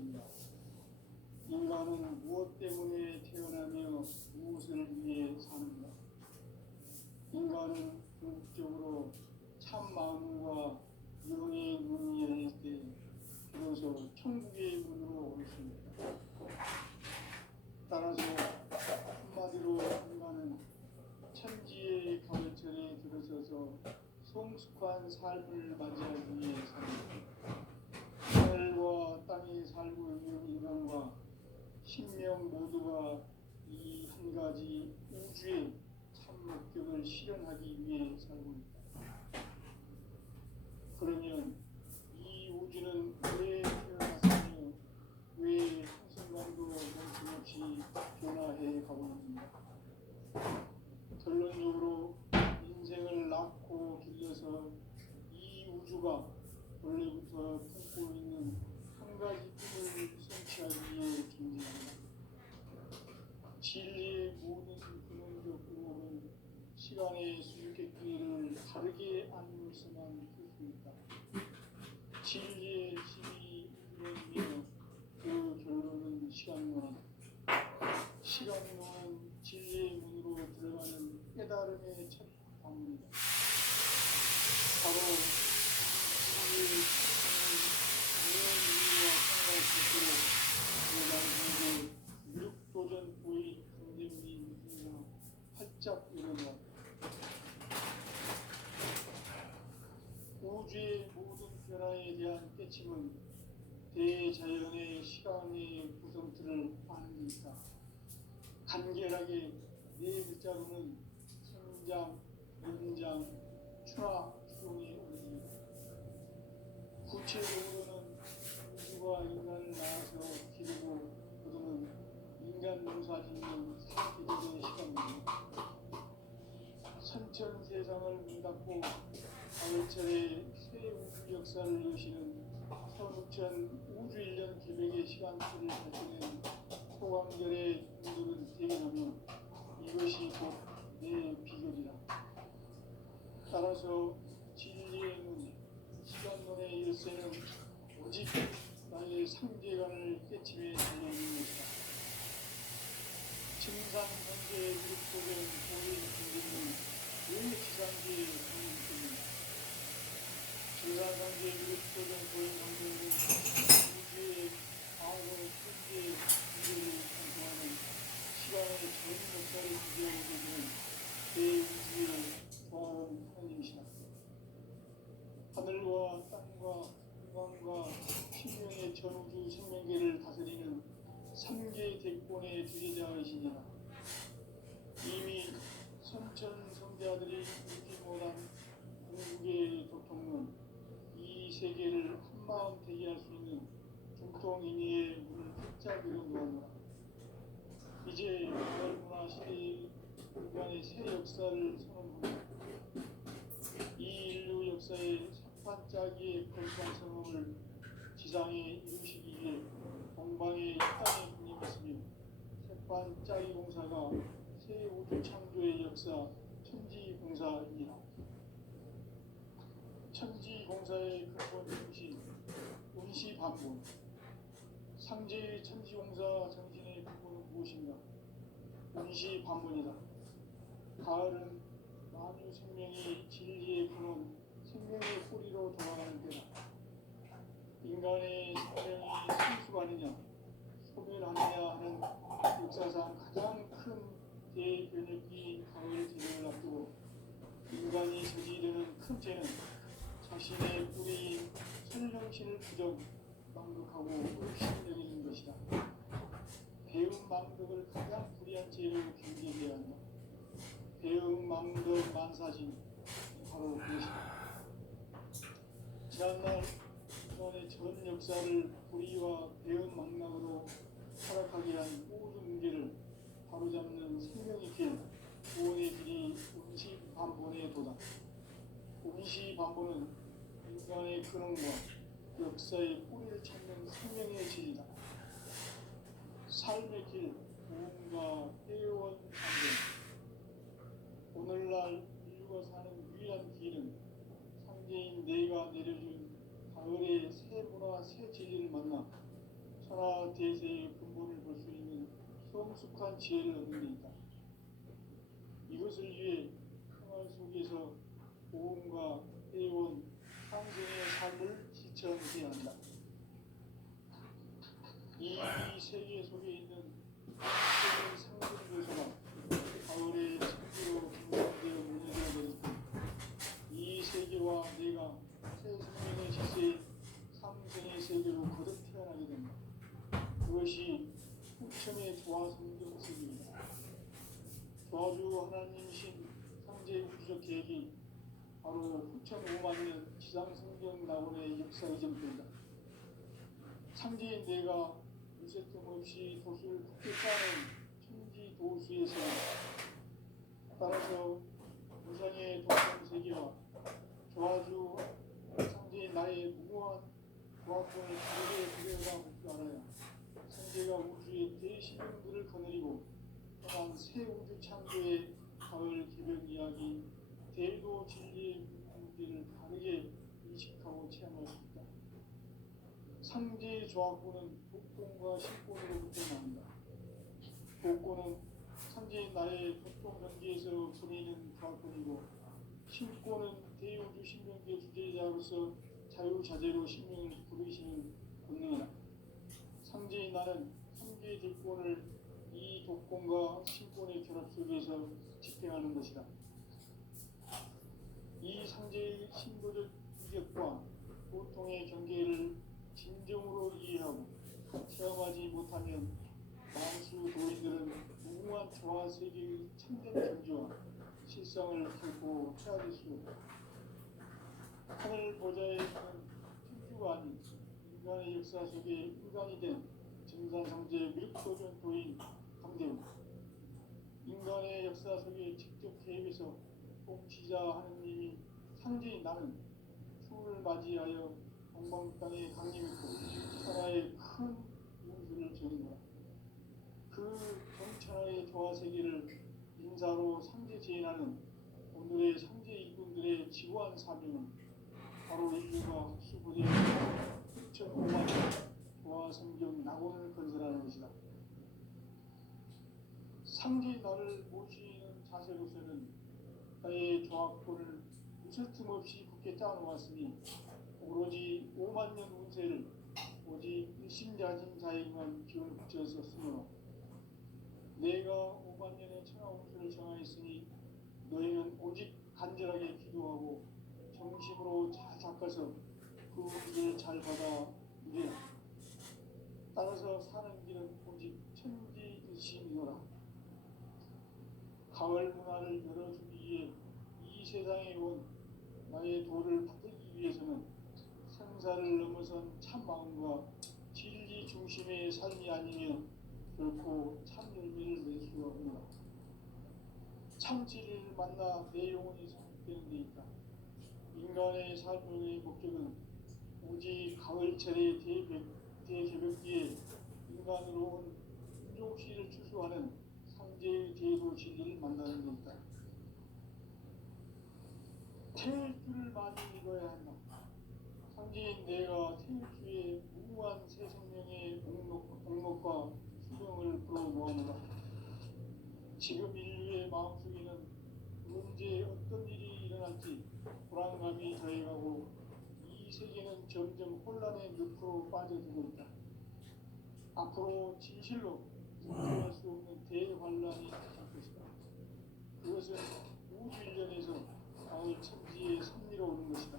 것입니다. 인간은 무엇 때문에 태어나며 무엇을 위해 사는가? 인간은 궁극적으로 참 마음과 영의 눈이 열릴 때 비로소 천국의 문으로 올 수 있다. 따라서 한마디로 인간은 천지의 가을철에 들어서서 성숙한 삶을 맞이하기 위해 삽니다. 하늘과 땅에 살고 있는 인간과 신명 모두가 이 한 가지 우주의 참 목적을 실현하기 위해 살고 있다. 그러면 이 우주는 왜 태어났으며 왜 한순간도 멈춤없이 변화해 가고 있는가? 결론적으로 인생을 낳고 길러서 이 우주가 원래부터 품고 있는 한 가지 꿈을 성취하기 위해 존재한다. 진리의 모든 근원적 의혹은 시간의 수수께끼를 다르게 안물서만 풀 수 있다. 진리의 힘이 우주론이며 그 결론은 시간론이다. 시간론은 진리의 문으로 들어가는 깨달음의 첫 방문이다. 바로 진리의 힘은 유력도전 보일 강대문이 누구나 활짝 열어놓았다. 우주의 모든 변화에 대한 깨침은 대자연의 시간의 구성틀을 아는 일이다. 간결하게 네 글자로는 성장, 연장, 추락, 추동의 원리이다. 구체적으로는 우주가 인간을 낳아서 기르고 거두는 인간 농사 짓는 사기적인 시간입니다. 선천 세상을 문 닫고 가을철에 새 우주 역사를 여시는 서북천 우주 1년 기백의 시간표를 밝혀낸 소강절의 분들은 대견하며 이것이 곧 내 비결이다. 따라서 진리의 문, 시간론의 열쇠는 오직 나의 상계관을 깨침에 달려있는 것이다. 증상현재의 그릇속에 보인 존재는 왜 지상계의 존재입니까? 증상현재의 그릇속에 보인 존재는 우주의 과거, 현재의 존재를 상징하는 시간의 전 역사를 주제하고 계시는 대우주의 조화로운 하나님이시다. 하늘과 땅과 공간과 신명의 전우주 생명계를 다스리는 3개 대권의 주제자이시니라. 이미 선천성대아들이 읽지 못한 궁극의 도통론, 이 세계를 한마음 대기할 수 있는 중통인의의 문을 활짝 열어놓았노라. 이제 문화 시대의 인간의 새 역사를 선언합니다. 이 인류 역사의 석판짜기의 걸통성음을 지상에 이루시기 위해 동방의 땅에 군림했으며 석판짜기 공사가 새 우주 창조의 역사 천지공사입니다. 천지공사의 근본 중심 운시반본. 상제의 천지공사 정신의 근본은 무엇인가? 운시반본이다. 가을은 만유 생명이 진리의 근원, 생명의 뿌리로 돌아가는 때다. 인간의 생명이 생수하느냐, 소멸하느냐 하는 역사상 가장 큰 대변혁기 가을 대전을 앞두고 인간이 저지르는 큰 죄는 자신의 뿌리인 선령신을 부정, 망극하고 의심 여기는 것이다. 배움 망극을 가장 불의한 죄로 경계해야 한다. 배움 망극 만사진, 바로 그것이다. 지난날 인간의 전 역사를 불의와 배움 망락으로 타락하게 한 모든 문제를 바로잡는 생명의 길, 구원의 길이 운시반본에 도다. 운시반본은 인간의 근원과 역사의 뿌리를 찾는 생명의 길이다. 삶의 길, 무언가 해원 상대. 오늘날 인류가 사는 유일한 길은 상대인 내가 내려준 가을의 새 문화, 새 진리를 만나 천하 대세의 근본을 볼 수 있는 성숙한 지혜를 얻는 데 있다. 이것을 위해 생활 속에서 보험과 해온 상생의 삶을 실천해야 한다. 이 세계 속에 있는 상생 요소가 가을의 천지로 분산되어 무너져 버릴 때 이 세계와 내가 새 생명의 시세의 상생의 세계로 거듭 태어나게 된다. 그것이 후천의 조화 성경 세계입니다. 조화주 하나님이신 상제 우주적 계획이 바로 후천 5만년 지상 성경 낙원의 역사 이전입니다. 상제인 내가 유세점 없이 도수를 굳게 짜는 천지 도수에서 따라서 우상의 동성 세계와 조화주 상제인 나의 무모한 조합권을 다르게 부려나갈 줄 알아야 상제가 우주의 대신령들을 거느리고 떠난 새 우주 창조의 가을 개벽 이야기 대도 진리의 문제를 다르게 인식하고 체험할 수 있다. 상제의 조합권은 복권과 신권으로부터 나온다. 복권은 상제인 나의 복권 경계에서 보내는 조합권이고 신권은 대우주 신명계 주제자로서 자유자재로 신명을 부르시는 권능이다. 상제인 나는 상제의 대권을 이 독권과 신권의 결합 속에서 집행하는 것이다. 이 상제의 신도적 위력과 고통의 경계를 진정으로 이해하고 체험하지 못하면 만수 도인들은 무궁한 조화 세계의 참된 경지와 실상을 결코 헤아릴 수 없다. 하늘 보좌에 있는 천주가 아닌 인간의 역사 속에 인간이 된 증산상제의 밀도전 도인 강대우, 인간의 역사 속에 직접 개입해서 통치자 하느님이 상제인 나는 추운을 맞이하여 동방 땅에 강림했고 천하의 큰 용수를 전인다. 그 정천하의 조화 세계를 인사로 상제 제인하는 오늘의 상제 일꾼들의 지구한 사명은 바로 인류가 흡수부대에 6,500만 조화 성경 낙원을 건설하는 것이다. 상제인 나를 모시는 자세로서는 나의 조합권을 무설틈 없이 굳게 짜놓았으니 오로지 5만 년 운세를 오직 일심자진 자에게만 기운을 붙였었으므로 내가 5만 년의 천하 운수를 정하였으니 너희는 오직 간절하게 기도하고 정심으로 잘 닦아서 그 운수를 잘 받아 누리라. 따라서 사는 길은 오직 천지일심이노라. 가을 문화를 열어주기 위해 이 세상에 온 나의 도를 받들기 위해서는 생사를 넘어선 참 마음과 진리 중심의 삶이 아니면 결코 참 열매를 낼 수가 없노라. 참 진리를 만나 내 영혼이 성숙되는 데 있다. 인간의 삶의 목적은 오직 가을철의 대개벽기에 인간으로 온 인종시를 추수하는 상제의 대도 진리를 만나는 데 있다. 태일주를 많이 읽어야 한다. 상제인 내가 태일주의 무궁한 새 생명의 목록과 수명을 불어 모아노라. 지금 인류의 마음속에는 언제 어떤 일이 일어날지 불안감이 더해가고 이 세계는 점점 혼란의 늪으로 빠져들고 있다. 앞으로 진실로 상상할 수 없는 대환란이 닥칠 것이다. 그것은 우주 일련에서 가을 천지의 섭리로 오는 것이다.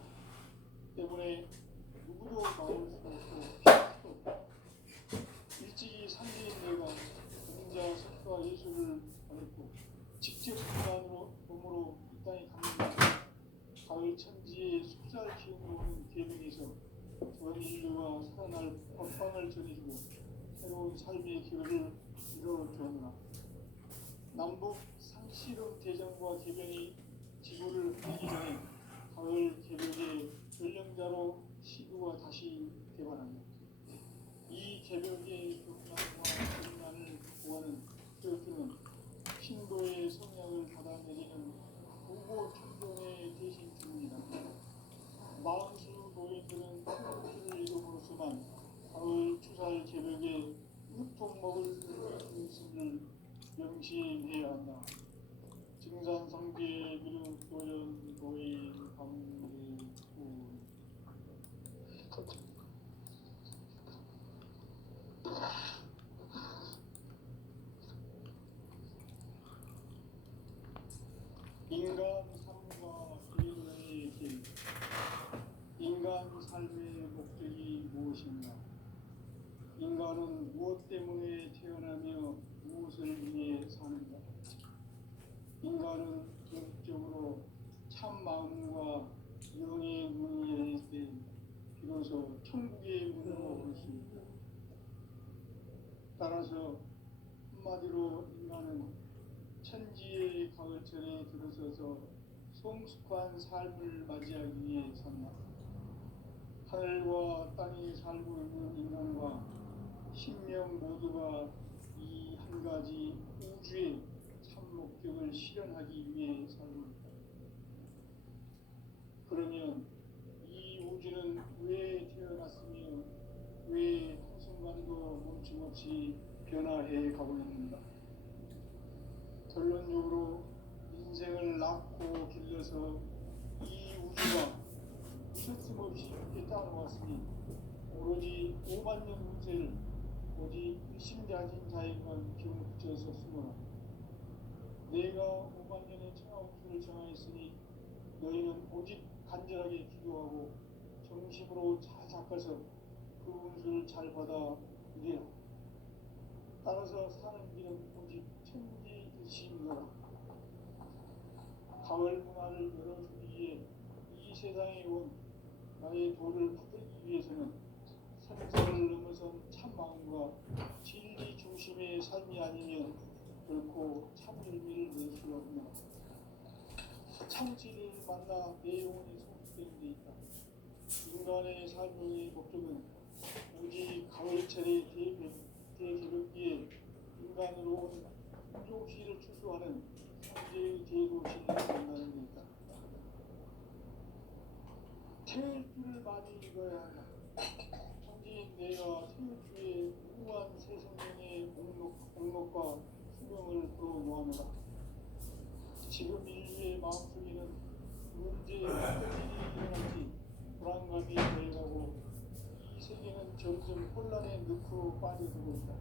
때문에 누구도 막을 수 없고 피할 수도 없다. 일찍이 상제인 내가 공자, 석가, 예술을 보냈고 직접 인간으로 몸으로 이 땅에 갔는데 가을 천지의 숲살 기운으로 오는 계명에서 전 인류가 살아날 법방을 전해주고 새로운 삶의 기회를 이뤄주었노라. 남북 상실험 대전과 개병이 지구를 흘리기 전에 가을 개벽의 전령자로 시구가 다시 개발한다. 이 개벽의 경란과 전란을 구하는 교육들은 신도의 성향을 받아내리는 무고 천종의 대신 중입니다. 마음수 노인들은 천주를 이름으로서만 가을 추사 추수할 계획에 으품먹을 중심을 명심해야 한다. 증산성계 미륵도전 도의 방대구 인간 삶과 인류의 길. 인간 삶의 목적이 무엇인가? 인간은 무엇 때문에 태어나며 무엇을 위해 사는가? 인간은 궁극적으로 참 마음과 영의 문이 열릴 때 비로소 천국의 문으로 올 수 있다. 따라서 한마디로 인간은 천지의 가을철에 들어서서 성숙한 삶을 맞이하기 위해 산다. 하늘과 땅에 살고 있는 인간과 신명 모두가 이 한 가지 우주의 참 목적을 실현하기 위해 살고 있다. 그러면 이 우주는 왜 태어났으며 왜 한순간도 멈춤없이 변화해 가고 있는가? 결론적으로 인생을 낳고 길러서 이 우주가 쉴틈없이 깨달아왔으니 오로지 5만 년 운세를 오직 일심가진 자에게만 기운을 붙여서 쓰노라. 내가 5만 년의 천하운수를 정하였으니 너희는 오직 간절하게 기도하고 정심으로 잘 닦아서 그 운수를 잘 받아 누리라. 따라서 사는 길은 오직 천지일심이노라. 가을 문화를 열어주기 위해 이 세상에 온 나의 도를 받들기 위해서는 생사를 넘어선 참 마음과 진리 중심의 삶이 아니면 결코 참 의미를 낼 수가 없노라. 참 진리를 만나 내 영혼이 성숙되는 데 있다. 인간의 삶의 목적은 오직 가을철의 대개벽기에 인간으로 온 인종시를 추수하는 성제의 제도시를 만나는 데 있다. 태일주를 많이 읽어야 한다. 천지인 내가 태일주의 무한 새생명의 목록과 수명을 풀어놓아노라. 지금 인류의 마음속에는 언제 어떤 일이 일어날지 불안감이 더해가고 이 세계는 점점 혼란의 늪으로 빠져들고 있다.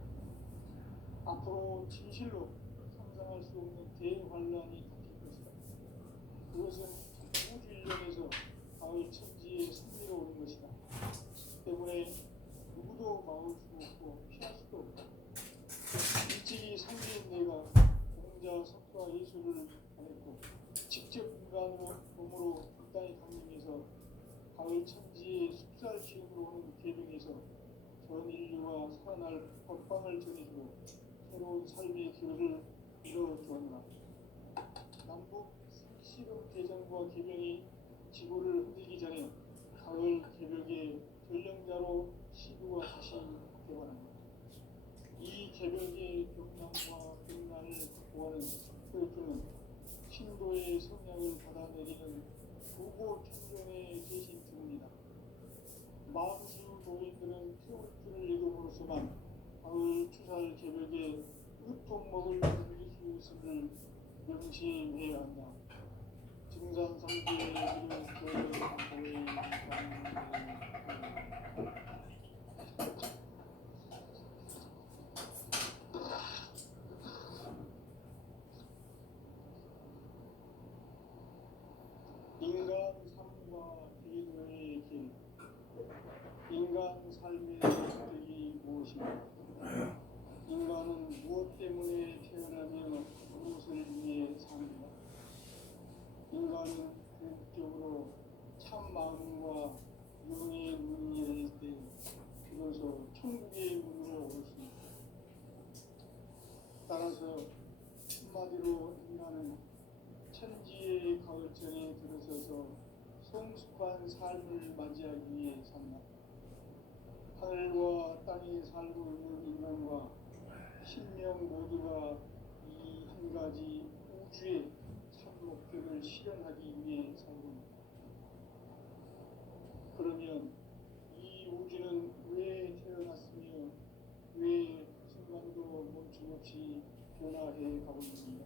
앞으로 진실로 상상할 수 없는 대환란이 닥칠 것이다. 그것은 우주 일련에서 가을 천지의 승리로 오는 것이다. 때문에 누구도 막을 수 없고 피할 수도 없다. 일찍이 상대인 내가 공자 석가 예수를 보냈고 직접 인간으로 몸으로 이 땅에 강림해서 가을 천지의 숲살 기운으로 오는 계명에서 전 인류가 살아날 법방을 전해주고 새로운 삶의 기회를 이뤄주었노라. 남북 상시름 대전과 계명이 지구를 흔들기 전에 가을 개벽의 전령자로 시구가 다시 개관합니다. 이 개벽의 벽난과 벽난을 확보하는 소유주는 신도의 성향을 받아내리는 부고 청정의 대신 드립니다. 만수 노인들은 태울줄을 읽음으로써만 가을 추살 개벽에 으통 먹을 즐길 수 있음을 명심해야 한다. 증산성계의 미륵도전 도의 방대구 인간 삶과 기도의 길. 인간 삶의 목적이 무엇인가? 인간은 무엇 때문에 태어나며 무엇을 위해 사는가? 인간은 궁극적으로 참 마음과 영의 문이 열릴 때 비로소 천국의 문으로 올 수 있다. 따라서 한마디로 인간은 천지의 가을철에 들어서서 성숙한 삶을 맞이하기 위해 산다. 하늘과 땅에 살고 있는 인간과 신명 모두가 이 한 가지 우주의 참 목적을 실현하기 위해 살고 있다. 그러면 이 우주는 왜 태어났으며 것입니다.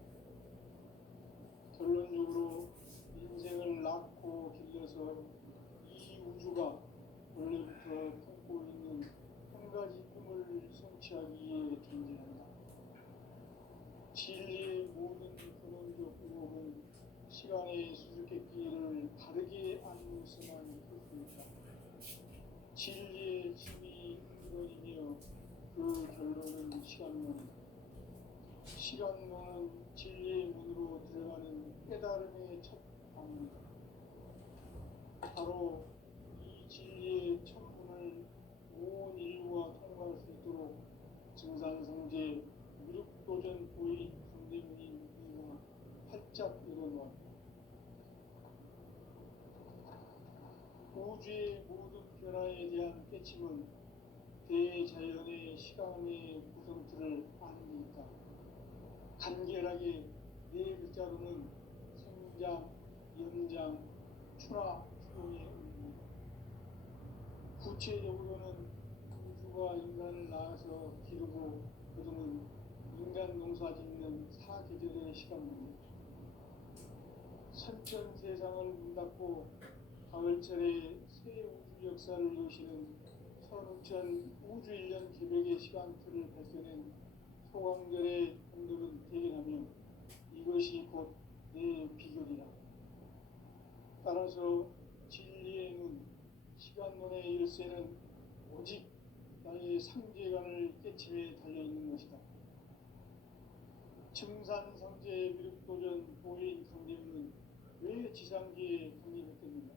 결론적으로 인생을 낳고 길러서 이 우주가 원래부터 품고 있는 한 가지 꿈을 성취하기 위해 존재한다. 진리의 모든 근원적 의혹은 시간의 수수께끼를 바르게 알면서만 풀 수 있다. 진리의 힘이 근원이며 그 결론은 시간론이다. 시간론은 진리의 문으로 들어가는 깨달음의 첫 방문이다. 바로 이 진리의 첫 문을 온 인류가 통과할 수 있도록 증산성제 미륵도전 도인 강대문인 이가 활짝 열어놓았다. 우주의 모든 변화에 대한 깨침은 대자연의 시간의 구성틀을 아니니까 간결하게 네 글자로는 생장, 연장, 추나 추동의 의미입니다. 구체적으로는 우주가 인간을 낳아서 기르고 거두는 인간 농사 짓는 사계절의 시간입니다. 선천 세상을 문 닫고 가을철에 새 우주 역사를 여시는 선우천 우주 1년 기백의 시간틀을 발견한 소광절의 공덕은 대견하며 이것이 곧 내 비결이라. 따라서 진리의 눈, 시간론의 열쇠는 오직 나의 상제관을 깨침에 달려있는 것이다. 증산성제 미륵도전 도인 강대문은 왜 지상계에 강림했겠는가?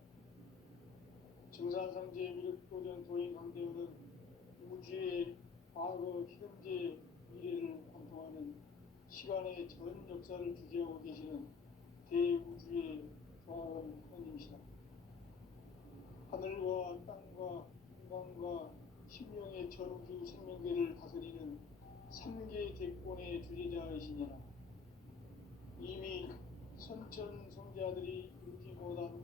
증산성제 미륵도전 도인 강대문은 우주의 과거, 현재, 미래를 관통하는 시간의 전 역사를 주재하고 계시는 대우주의 조화원 하나님이시다. 하늘과 땅과 인간과 신명의 전우주 생명계를 다스리는 3개 대권의 주제자이시니라. 이미 선천 성자들이 읽지 못한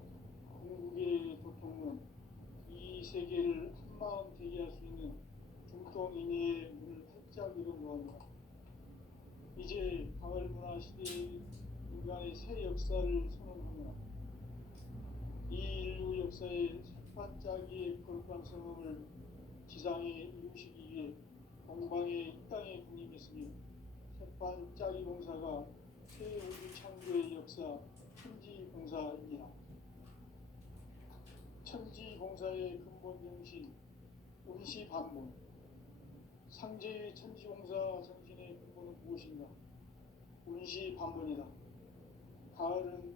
궁극의 도통론, 이 세계를 한마음 되게 할 수 있는 중통인의의 문을 활짝 열어놓았다. 이제 가을 문화 시대의 인간의 새 역사를 선언하노라. 이 인류 역사의 새반짝이의 거룩한 성험을 지상에 이루시기 위해 동방의 이 땅에 군림했으며 새반짝이 공사가 새 우주 창조의 역사 천지공사이니라. 천지공사의 근본 정신 운시반문. 상제의 천지공사 정신의 근본은 무엇인가? 운시반문이다. 가을은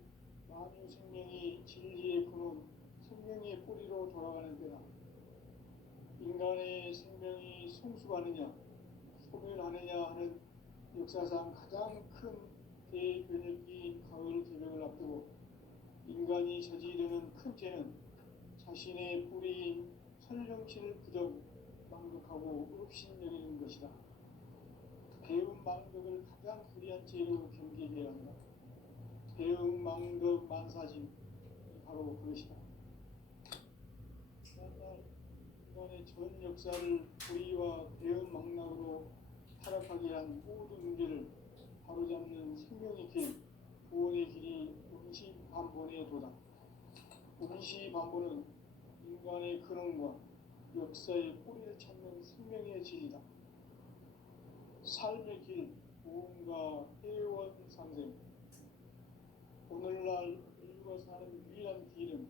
만유 생명이 진리의 근원, 생명의 뿌리로 돌아가는 때다. 인간의 생명이 성숙하느냐, 소멸하느냐 하는 역사상 가장 큰 대변혁기인 가을 개벽을 앞두고 인간이 저지르는 큰 죄는 자신의 뿌리인 설령신을 부정, 망극하고 업신여기는 것이다. 배움 망극을 가장 불의한 죄로 경계해야 한다. 배움 망극 만사진, 바로 그것이다. 지난날 인간의 전 역사를 불의와 배움 망락으로 타락하게 한 모든 문제를 바로잡는 생명의 길, 구원의 길이 운시반본에 도다. 운시반본은 인간의 근원과 역사의 뿌리를 찾는 생명의 질이다. 삶의 길, 무언가 회원 상생. 오늘날 인류가 사는 유일한 길은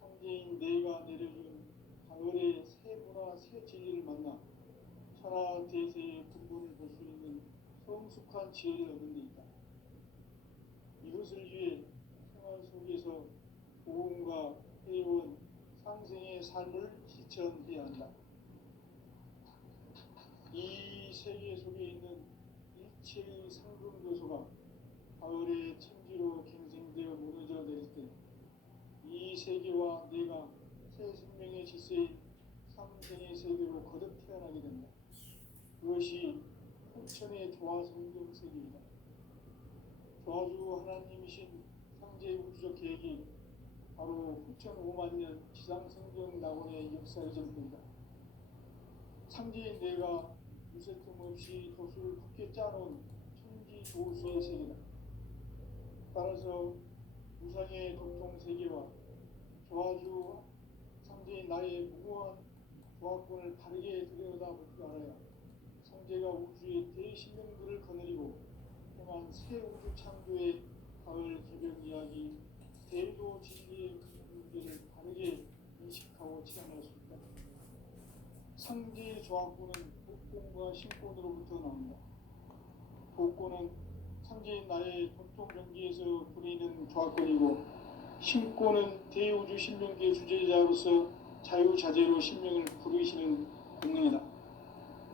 상제인 내가 내려준 가을의 새 문화, 새 진리를 만나 천하 대세의 근본을 볼 수 있는 성숙한 지혜를 얻는 데 있다. 이것을 위해 생활 속에서 무언가 회원 상생의 삶을 실천해야 한다. 이 세계 속에 있는 일체의 상금 요소가 가을의 천지로 갱생되어 무너져 내릴 때 이 세계와 내가 새 생명의 질서인 상생의 세계로 거듭 태어나게 된다. 그것이 풍천의 조화성경 세계이다. 조화주 하나님이신 상제 우주적 계획이 바로 9,5만 년 지상성경 낙원의 역사의 전부이다. 상제인 내가 무쇠 틈 없이 도수를 굳게 짜놓은 천지 조수의 세계다. 따라서 우상의 도통 세계와 조화주 상제인 나의 무고한 조합권을 바르게 들여다볼 줄 알아야 상제가 우주의 대신명들을 거느리고 행한 새 우주 창조의 가을 개벽 이야기, 대도 진리의 문제를 바르게 인식하고 체험할 수 있다. 상제의 조합권은 복권과 신권으로부터 나온다. 복권은 상제인 나의 전통 경기에서 부리는 조합권이고, 신권은 대우주 신명기의 주제자로서 자유자재로 신명을 부르시는 권능이다.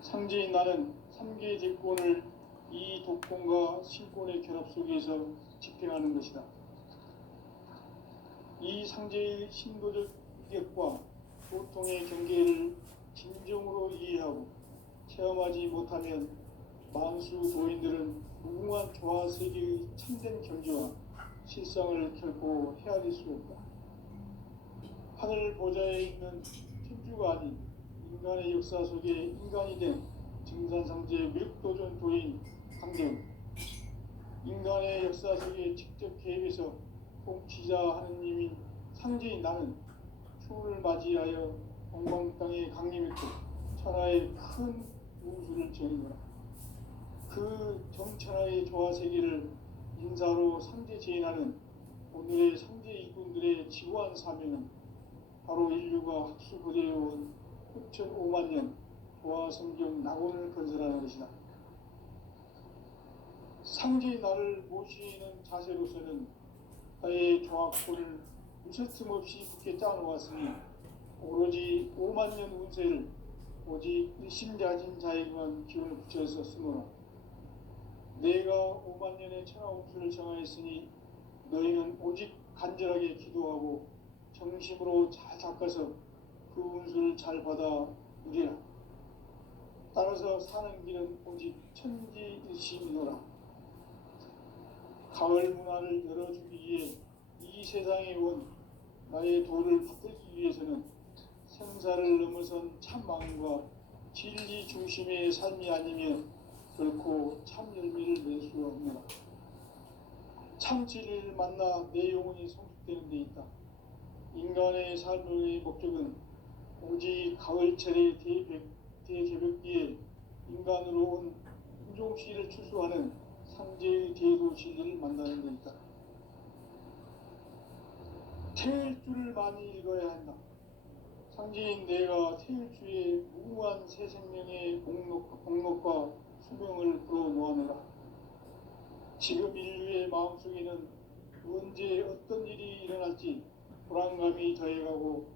상제인 나는 3개의 대권을 이 독권과 신권의 결합 속에서 집행하는 것이다. 이 상제의 신도적 위격과 보통의 경계를 진정으로 이해하고 체험하지 못하면 만수 도인들은 무궁한 조화 세계의 참된 경지와 실상을 결코 헤아릴 수 없다. 하늘 보좌에 있는 천주가 아닌 인간의 역사 속에 인간이 된 증산상제 미륵도전 도인 강대훈, 인간의 역사 속에 직접 개입해서 통치자 하느님인 상제인 나는 추운을 맞이하여 동방땅에 강림했고 천하의 큰 우수를 지은 그 정천하의 조화세계를 인사로 상제 제인하는 오늘의 상제 일꾼들의 지구한 사명은 바로 인류가 학수고대해온 6,500만 년 조화성경 낙원을 건설하는 것이다. 상제의 나를 모시는 자세로서는 나의 조합권을 무설틈 없이 굳게 짜놓았으니 오로지 5만 년 운세를 오직 일심자진 자에게만 기운을 붙여서 쓰노라. 내가 5만 년의 천하운수를 정하였으니 너희는 오직 간절하게 기도하고 정심으로 잘 닦아서 그 운수를 잘 받아 누리라. 따라서 사는 길은 오직 천지일심이노라. 가을 문화를 열어주기 위해 이 세상에 온 나의 도를 붙들기 위해서는 생사를 넘어선 참 마음과 진리 중심의 삶이 아니면 결코 참 열매를 낼 수 없노라. 참 진리를 만나 내 영혼이 성숙되는 데 있다. 인간의 삶의 목적은 오직 가을철의 대개벽기에 인간으로 온 인종시를 출소하는 상제의 대도 진리를 만나는 데 있다. 태일주를 많이 읽어야 한다. 상제인 내가 태일주의 무궁한 새 생명의 공록과 수명을 불어놓아내라. 지금 인류의 마음속에는 언제 어떤 일이 일어날지 불안감이 더해가고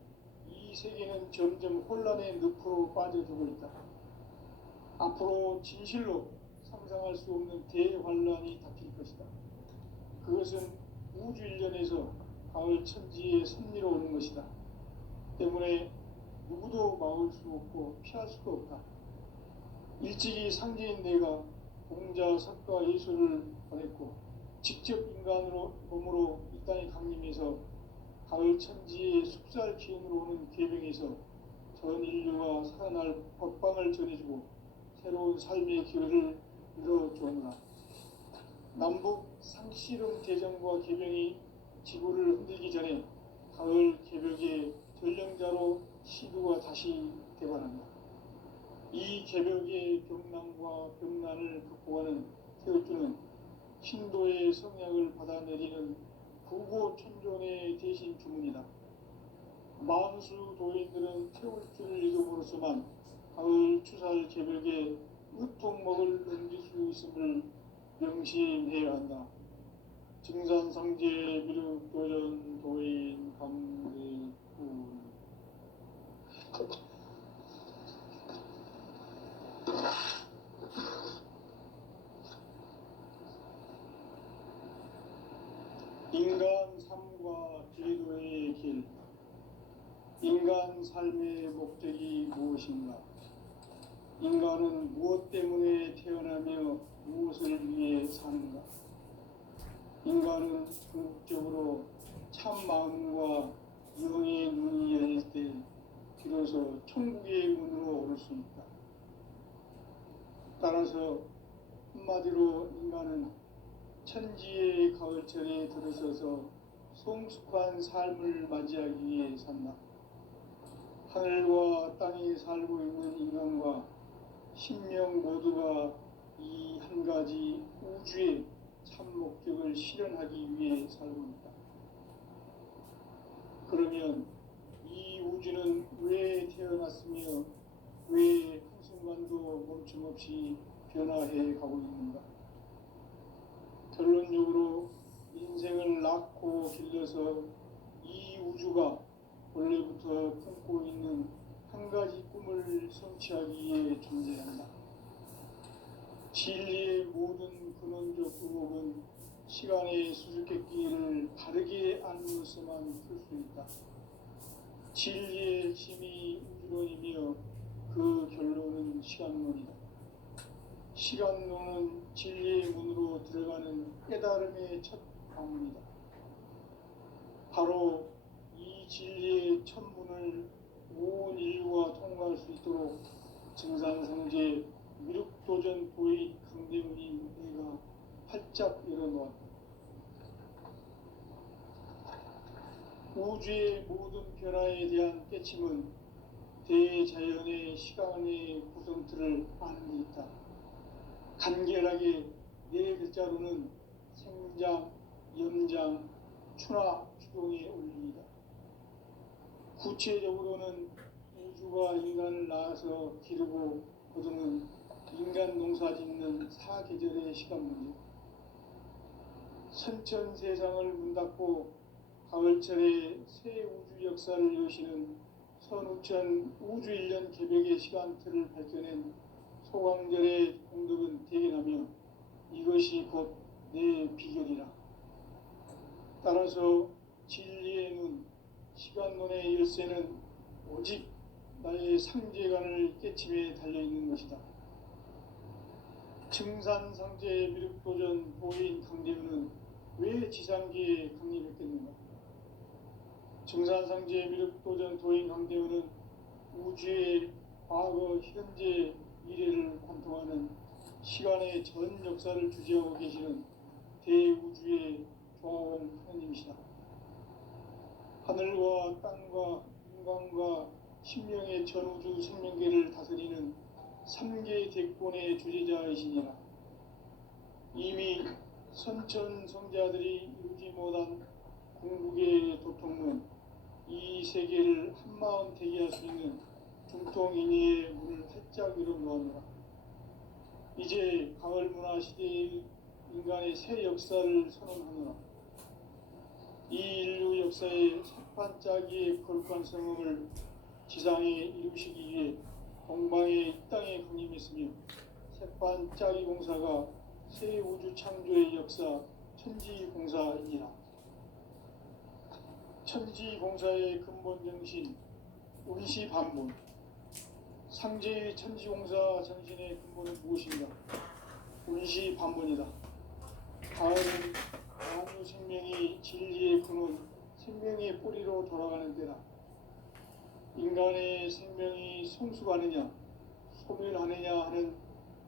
이 세계는 점점 혼란의 늪으로 빠져들고 있다. 앞으로 진실로 상상할 수 없는 대환란이 닥칠 것이다. 그것은 우주 일련에서 가을 천지의 섭리로 오는 것이다. 때문에 누구도 막을 수 없고 피할 수도 없다. 일찍이 상제인 내가 공자, 석가, 예수를 보냈고 직접 인간으로 몸으로 이 땅에 강림해서 가을 천지의 숙살 기운으로 오는 계병에서 전 인류가 살아날 법방을 전해주고 새로운 삶의 기회를 열어주었노라. 남북 상씨름 대전과 계병이 지구를 흔들기 전에 가을 개벽의 전령자로 시두가 다시 대관한다. 이 개벽의 경난과 병난을 극복하는 태울주는 신도의 성약을 받아내리는 구고천존의 대신 주문이다. 만수 도인들은 태울주를 읽음으로써만 가을 추살 개벽의 으통목을 넘길 수 있음을 명심해야 한다. 증산상제 미륵도전 도인 강대훈. 인간 삶과 제도의 길. 인간 삶의 목적이 무엇인가? 인간은 무엇 때문에 태어나며 무엇을 위해 사는가? 인간은 궁극적으로 참 마음과 영의 눈이 열릴 때 비로소 천국의 문으로 오를 수 있다. 따라서 한마디로 인간은 천지의 가을철에 들어서서 성숙한 삶을 맞이하기 위해 산다. 하늘과 땅에 살고 있는 인간과 신명 모두가 이 한 가지 우주의 참 목적을 실현하기 위해 살고 있다. 그러면 이 우주는 왜 태어났으며 왜 한순간도 멈춤없이 변화해 가고 있는가? 결론적으로 인생을 낳고 길러서 이 우주가 원래부터 품고 있는 한 가지 꿈을 성취하기 위해 존재한다. 진리의 모든 근원적 의혹은 시간의 수수께끼를 바르게 알므로서만 풀 수 있다. 진리의 핵심이 우주론이며 그 결론은 시간론이다. 시간론은 진리의 문으로 들어가는 깨달음의 첫 방문이다. 바로 이 진리의 첫 문을 온 인류가 통과할 수 있도록 증산성제 미륵도전 도의 강대문인 내가 활짝 열어놓았다. 우주의 모든 변화에 대한 깨침은 대자연의 시간의 구성틀을 아는 데 있다. 간결하게 네 글자로는 생장, 염장, 추나 추동의 원리이다. 구체적으로는 우주가 인간을 낳아서 기르고 거두는 인간 농사 짓는 사계절의 시간 문제. 선천 세상을 문 닫고 가을철에 새 우주 역사를 여시는 선우천 우주 1년 개벽의 시간틀을 밝혀낸 소광절의 공덕은 대견하며 이것이 곧 내 비결이라. 따라서 진리의 눈, 시간론의 열쇠는 오직 나의 상제관을 깨침에 달려있는 것이다. 증산상제 미륵도전 도인 강대우는 왜 지상계에 강림했겠는가? 증산상제 미륵도전 도인 강대우는 우주의 과거, 현재, 미래를 관통하는 시간의 전 역사를 주재하고 계시는 대우주의 조화원 하느님이시다. 하늘과 땅과 인간과 신명의 전우주 생명계를 다스리는 3개 대권의 주재자이시니라. 이미 선천 성자들이 이루지 못한 궁극의 도통문, 이 세계를 한마음 되게 할 수 있는 중통인의의 문을 활짝 열어놓았노라. 이제 가을 문화 시대의 인간의 새 역사를 선언하노라. 이 인류 역사의 새반짝이의 거룩한 성음을 지상에 이루시기 위해 동방의 이 땅에 강림했으며 새반짝이 공사가 새 우주 창조의 역사 천지공사이니라. 천지공사의 근본 정신 운시반본. 상제의 천지공사 정신의 근본은 무엇인가? 운시반본이다. 가을은 만유 생명이 진리의 근원, 생명의 뿌리로 돌아가는 때다. 인간의 생명이 성숙하느냐, 소멸하느냐 하는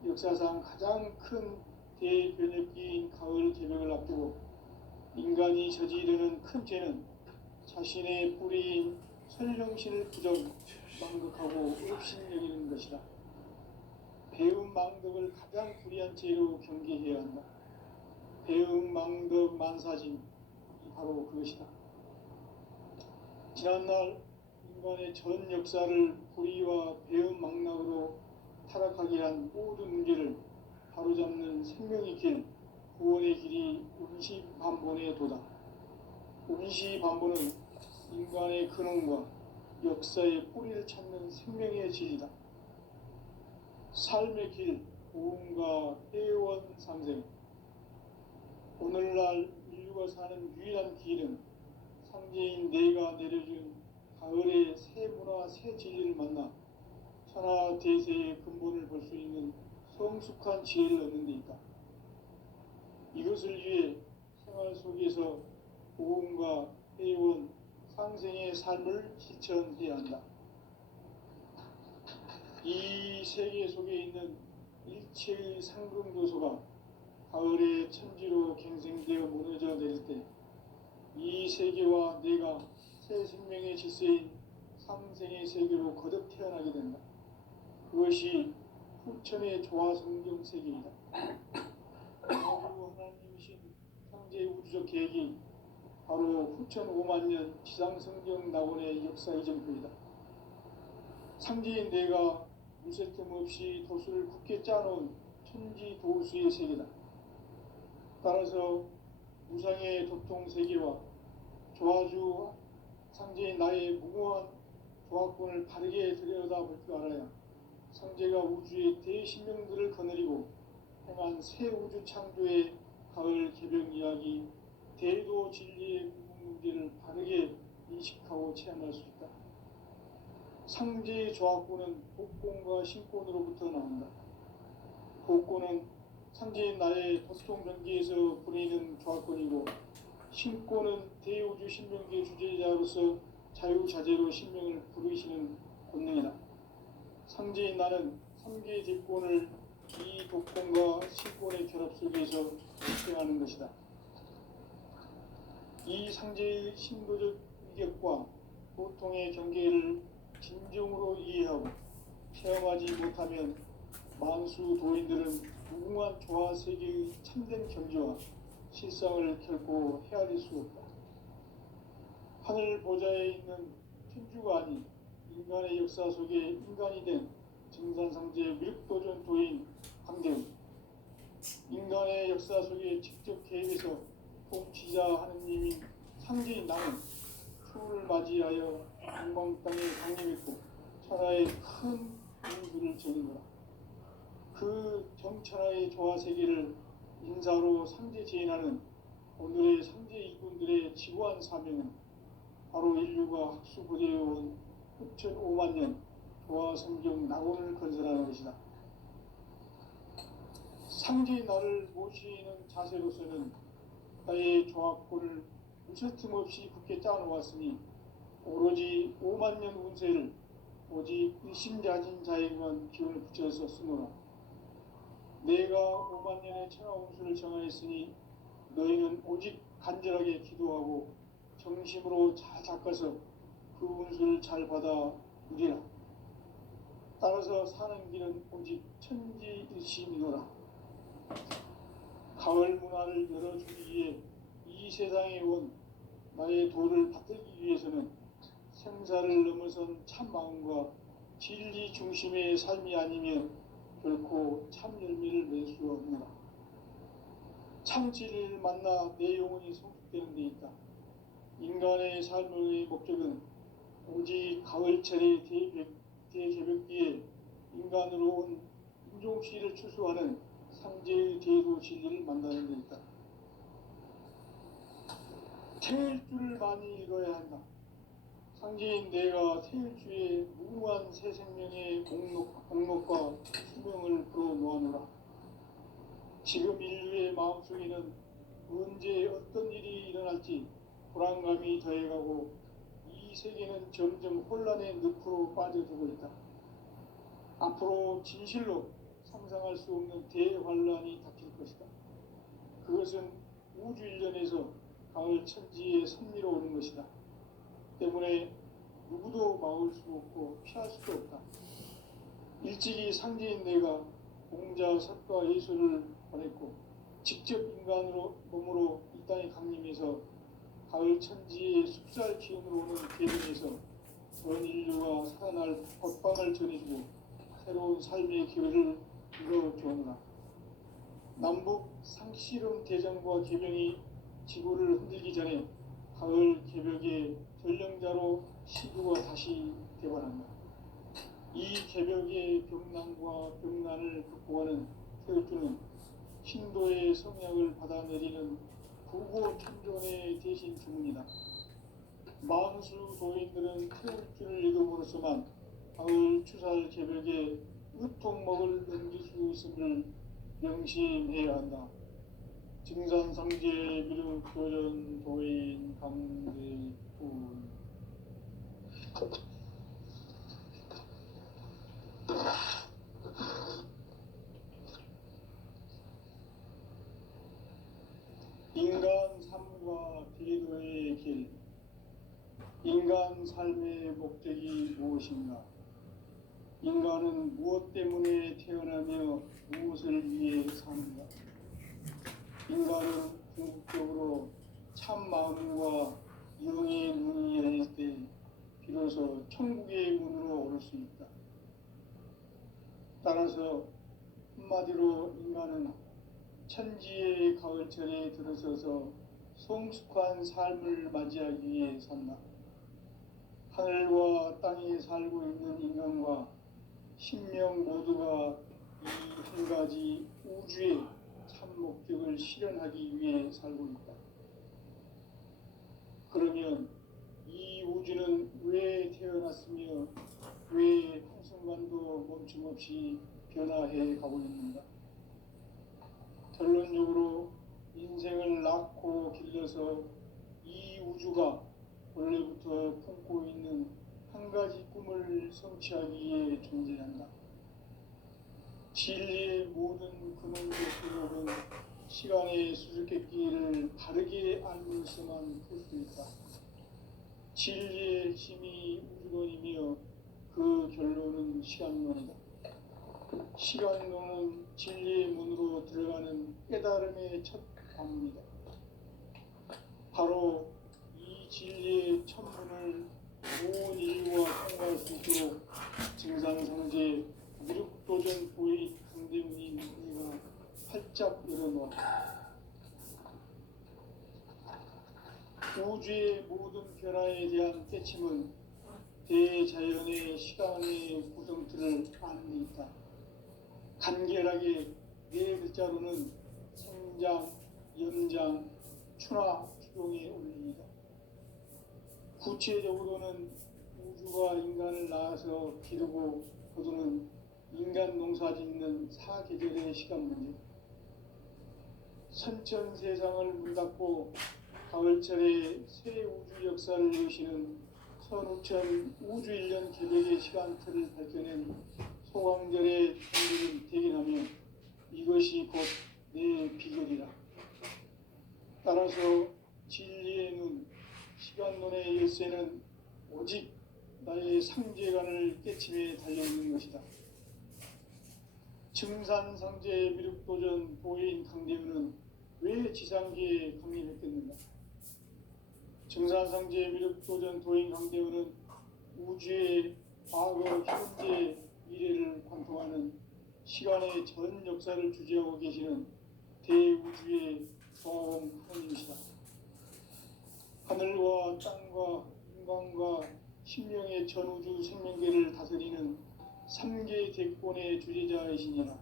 역사상 가장 큰 대변혁기인 가을 개벽을 앞두고 인간이 저지르는 큰 죄는 자신의 뿌리인 설령신을 부정, 망극하고 업신여기는 것이다. 배움 망덕을 가장 불의한 죄로 경계해야 한다. 배움 망덕 만사진, 바로 그것이다. 지난날 인간의 전 역사를 불의와 배움 망락으로 타락하게 한 모든 문제를 바로잡는 생명의 길, 구원의 길이 운시반본의 도다. 운시반본은 인간의 근원과 역사의 뿌리를 찾는 생명의 질이다. 삶의 길, 고음과 회원 상생. 오늘날 인류가 사는 유일한 길은 상제인 내가 내려준 가을의 새 문화, 새 진리를 만나 천하 대세의 근본을 볼 수 있는 성숙한 지혜를 얻는 데 있다. 이것을 위해 생활 속에서 고음과 회원, 상생의 삶을 실천해야 한다. 이 세계 속에 있는 일체의 상금도서가 가을의 천지로 갱생되어 무너져 내릴 때 이 세계와 내가 새 생명의 질서인 상생의 세계로 거듭 태어나게 된다. 그것이 후천의 조화성경 세계이다. 바로 하나님이신 창조의 우주적 계획이 바로 후천 5만 년 지상성경 낙원의 역사 이전표이다. 상제인 내가 무쇠 틈 없이 도수를 굳게 짜놓은 천지 도수의 세계다. 따라서 무상의 도통 세계와 조화주 상제인 나의 무모한 조합권을 바르게 들여다볼 줄 알아야 상제가 우주의 대신명들을 거느리고 행한 새 우주 창조의 가을 개벽 이야기 대도 진리의 문제를 바르게 인식하고 체험할 수 있다. 상제의 조합권은 복권과 신권으로부터 나온다. 복권은 상제인 나의 도통 변기에서 보내는 조합권이고 신권은 대우주 신명기의 주제자로서 자유자재로 신명을 부르시는 권능이다. 상제인 나는 3개의 뒷권을 이 독권과 신권의 결합 속에서 수행하는 것이다. 이 상제의 신도적 위격과 보통의 경계를 진정으로 이해하고 체험하지 못하면 만수 도인들은 무궁한 조화 세계의 참된 경지와 실상을 결코 헤아릴 수 없다. 하늘 보좌에 있는 천주가 아닌 인간의 역사 속에 인간이 된 증산상제 미륵도전 도인 강대훈, 인간의 역사 속에 직접 계획해서 통치자 하느님인 상제인 나는 추후를 맞이하여 동방 땅에 강림했고 천하의 큰 인구를 지은 거라. 그 정천하의 조화 세계를 인사로 상제 제인하는 오늘의 상제 이군들의 지구한 사명은 바로 인류가 학수부대해온 후천 5만 년 조화 성경 낙원을 건설하는 것이다. 상제의 나를 모시는 자세로서는 나의 조합권을 무쇠틈 없이 굳게 짜놓았으니 오로지 5만 년 운세를 오직 일심자진 자에게만 기운을 붙여서 쓰노라. 내가 5만 년의 천하 운수를 정하였으니 너희는 오직 간절하게 기도하고 정심으로 잘 닦아서 그 운수를 잘 받아 누리라. 따라서 사는 길은 오직 천지일심이노라. 가을 문화를 열어주기 위해 이 세상에 온 나의 도를 받들기 위해서는 생사를 넘어선 참 마음과 진리 중심의 삶이 아니면 결코 참 열매를 맺을 수 없노라. 참 진리를 만나 내 영혼이 성숙되는 데 있다. 인간의 삶의 목적은 오직 가을철의 대개벽기에 인간으로 온 인종시를 추수하는 상제의 대도 진리를 만나는 데 있다. 태일주를 많이 읽어야 한다. 상제인 내가 태일주의 무궁한 새 생명의 공록과 수명을 불어놓아노라. 지금 인류의 마음속에는 언제 어떤 일이 일어날지 불안감이 더해가고 이 세계는 점점 혼란의 늪으로 빠져들고 있다. 앞으로 진실로 상상할 수 없는 대환란이 닥칠 것이다. 그것은 우주 일련에서 가을 천지에 섭리로 오는 것이다. 때문에 누구도 막을 수 없고 피할 수도 없다. 일찍이 상제인 내가 공자, 석가, 예수를 보냈고 직접 인간으로 몸으로 이 땅에 강림해서 가을 천지의 숲살 기운으로 오는 계획에서 전 인류가 살아날 법방을 전해주고 새로운 삶의 기회를 이뤄주었노라. 남북 상씨름 대전과 개병이 지구를 흔들기 전에 가을 개벽의 전령자로 시구가 다시 되관한다. 이 개벽의 병난과 병난을 극복하는 태울주는 신도의 성약을 받아내리는 구고 천존의 대신 주문이다. 만수 도인들은 태울주를 읽음으로써만 가을 추살 개벽에 으통먹을 넘길 수 있음을 명심해야 한다. 증산상제 미륵도전 도인 강대훈. 삶의 목적이 무엇인가? 인간은 무엇 때문에 태어나며 무엇을 위해 사는가? 인간은 궁극적으로 참 마음과 영의 눈이 열릴 때 비로소 천국의 문으로 오를 수 있다. 따라서 한마디로 인간은 천지의 가을철에 들어서서 성숙한 삶을 맞이하기 위해 산다. 하늘과 땅에 살고 있는 인간과 신명 모두가 이 한 가지 우주의 참 목적을 실현하기 위해 살고 있다. 그러면 이 우주는 왜 태어났으며 왜 한순간도 멈춤없이 변화해 가고 있는가? 결론적으로 인생을 낳고 길러서 이 우주가 원래부터 품고 있는 한 가지 꿈을 성취하기 위해 존재한다. 진리의 모든 근원적 기록은 시간의 수수께끼를 바르게 알면서만 풀 수 있다. 진리의 힘이 우주론이며 그 결론은 시간론이다. 시간론은 진리의 문으로 들어가는 깨달음의 첫 방문이다. 바로 이 진리의 첫 문을 온 인류가 통과할 수 있도록 증산상제 미륵도전 보의 강대문이 내가 활짝 열어놓았다. 우주의 모든 변화에 대한 깨침은 대자연의 시간의 구성틀을 아는 데 있다. 간결하게 네 글자로는 생장, 연장, 추나 추동의 원리이다. 구체적으로는 우주가 인간을 낳아서 기르고 거두는 인간 농사 짓는 사계절의 시간 문제. 선천 세상을 문 닫고 가을철에 새 우주 역사를 여시는 선우천 우주 1년 개벽의 시간틀을 밝혀낸 소강절의 단비를 대견하며 이것이 곧 내 비결이라. 따라서 진리의 눈, 시간론의 열쇠는 오직 나의 상제관을 깨침에 달려있는 것이다. 증산상제 미륵도전 보인 강대우는 왜 지상계에 강림했겠는가? 증산상제 미륵도전 도인 강대우는 우주의 과거, 현재, 미래를 관통하는 시간의 전 역사를 주재하고 계시는 대우주의 소음 하나님이시다. 하늘과 땅과 인간과 신명의 전우주 생명계를 다스리는 3개 대권의 주재자이시니라.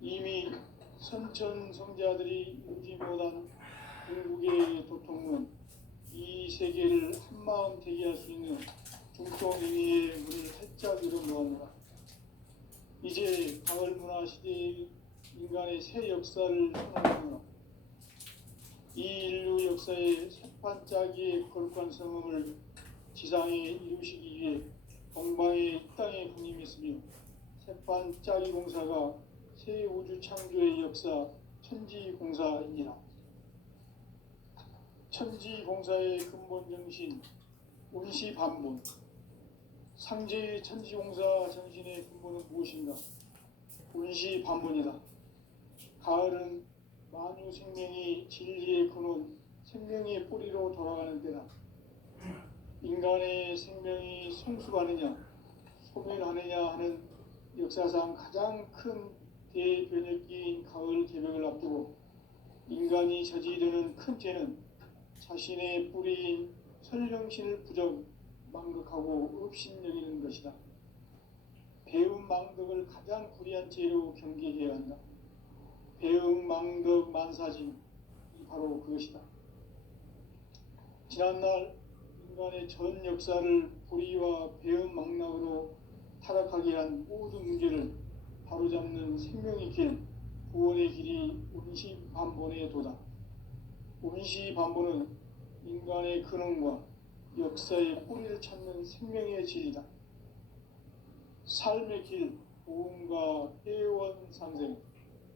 이미 선천성자들이 이루지 못한 궁극의 도통은 이 세계를 한마음 되게 할 수 있는 중통인의 문을 활짝 열어놓았노라. 이제 가을문화 시대의 인간의 새 역사를 선언하노라. 이 인류 역사의 새판짜기의 거룩한 성음을 지상에 이루시기 위해 동방의 이 땅에 군림했으며 새판짜기 공사가 새 우주 창조의 역사 천지공사이니라. 천지공사의 근본 정신 운시반본. 상제의 천지공사 정신의 근본은 무엇인가? 운시반본이다. 가을은 만유 생명이 진리의 근원, 생명의 뿌리로 돌아가는 때다. 인간의 생명이 성숙하느냐, 소멸하느냐 하는 역사상 가장 큰 대변혁기인 가을 개벽을 앞두고 인간이 저지르는 큰 죄는 자신의 뿌리인 설령신을 부정, 망극하고 업신여기는 것이다. 배움 망덕을 가장 불의한 죄로 경계해야 한다. 배움 망덕 만사진, 바로 그것이다. 지난날 인간의 전 역사를 불의와 배움 망락으로 타락하게 한 모든 문제를 바로잡는 생명의 길, 구원의 길이 운시반본의 도다. 운시반본은 인간의 근원과 역사의 뿌리를 찾는 생명의 진리다. 삶의 길, 보험과 회원 상생,